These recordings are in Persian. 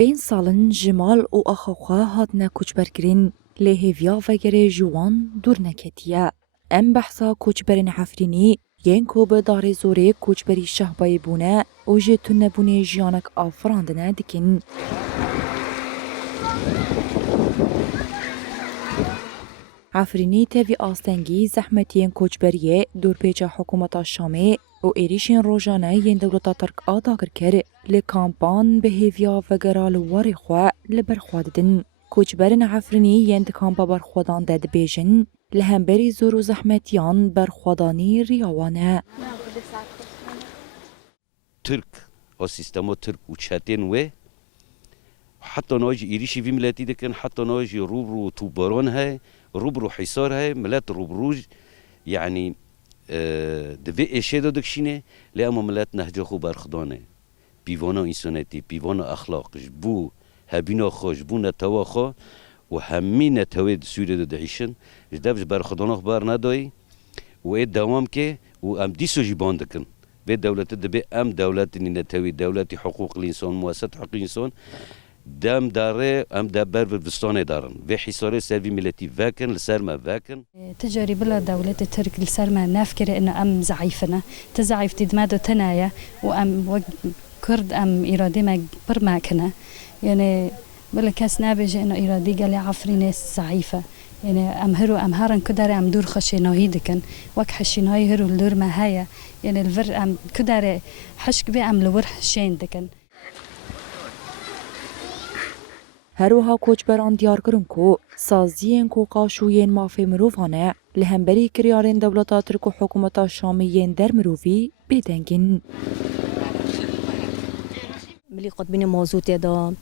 بین سالن جمال و آخوخا هاتنا کوچبرگرین لهویا وگره جوان دور نکتیه. ام بحثا کوچبرین حفرینی ین کو به دار زوره کوچبری شهبای بونه و جتون نبونه جیانک آفراندنه دکن. عفرینی تاوی آستنگی زحمتین کوچبریه دورپیچ حکومت شامی و ایریشین روزانه ین دولتا ترک آداگر کر لکامپان به هیویا و گرال واری خواه لبرخواددن. کوچبرین عفرینی ین دکامپا برخوادان داد بیجن لهمبری زور و زحمتیان برخوادانی ریاوانه. ترک و سیستما ترک و چاتین و حتی ناج ایریشی وی ملتی دکن حتی ناج روبرو توباران های روبرو حصار های ملت روبروج يعني دوی اشی دادک شینه لیام ملت نهج خو برخدانه بیوانا انسانیتی بیوانا اخلاقش بو هبینا خوش بو نتوا خو و همین نتوی سوره دعیشن جدابش برخدانه بار ندای و اید دوام که و ام دیسو جیبان دکن به دولت دبی ام دولت نتوی دولت حقوق الانسان مؤسسات حقوق الانسان دم داره ام دبر و بستانه دارن و حصار سوی ملتی وکن لسر ما وکن تجاري بلا دولة ترك لسر ما نفكر إن أم ضعيفنا تضعيف تدمادو تنايا وأم كرد أم إرادة ما برماكنا يعني بلا كاس نابج إنه إرادة قال عفرين ضعيفة يعني أم هرن كدار أم دور خشيناهي دكن وك حشيناهي هرو اللور ما هيا يعني الفر أم كدار حشك بي أم لور حشين دكن هروها کوچبران دیار کرن کو سازیین کو قاشوین مافی مروفانه لهمبری کریارین دولتا ترک و حکومتا شامیین در مروفی بیدنگین. ملی قطبین موضوع دا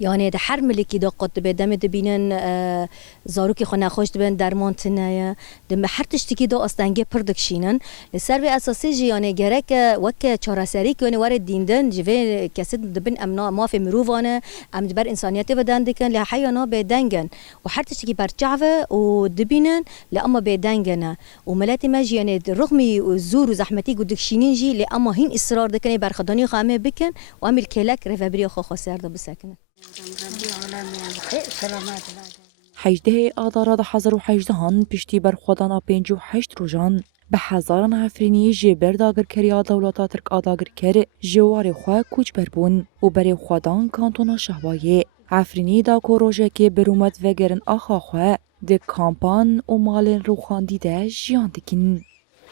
يعني ده حر ملكي ده قط بدم دبينن زاروكي خنا خوش دبن درمان تنايا دم حر تشتكي ده أصلاً برودكشينن لسر أساسي جي يعني جرك وك چارسري كوني وارد ديندن جوه كسد دبن أمنا ما في مروفانه أم دبر إنسانيات بدن دكن لحيانا بدنجن وحر تشتكي برجعوه ودبينن لأما بدنجنا وملاتي ما جي يعني رغم زور وزحمتي قدكشينين جي لأما هين إصرار دكني برخداني خامه بكن وعمل كلك رفابري خو خسر ده بسكنه. حجده آدارا ده حزر و حجدهان پشتی برخودانا 58 روزان به هزاران عفرینی جبر داگر کریا دولتا ترک آداگر کر جوار خواه کوچ بربون و بر خودان کانتونا شهوایه عفرینی دا کو روژه که برومت وگرن آخا خواه ده کامپان و مالین روخان دیده جیان دکن.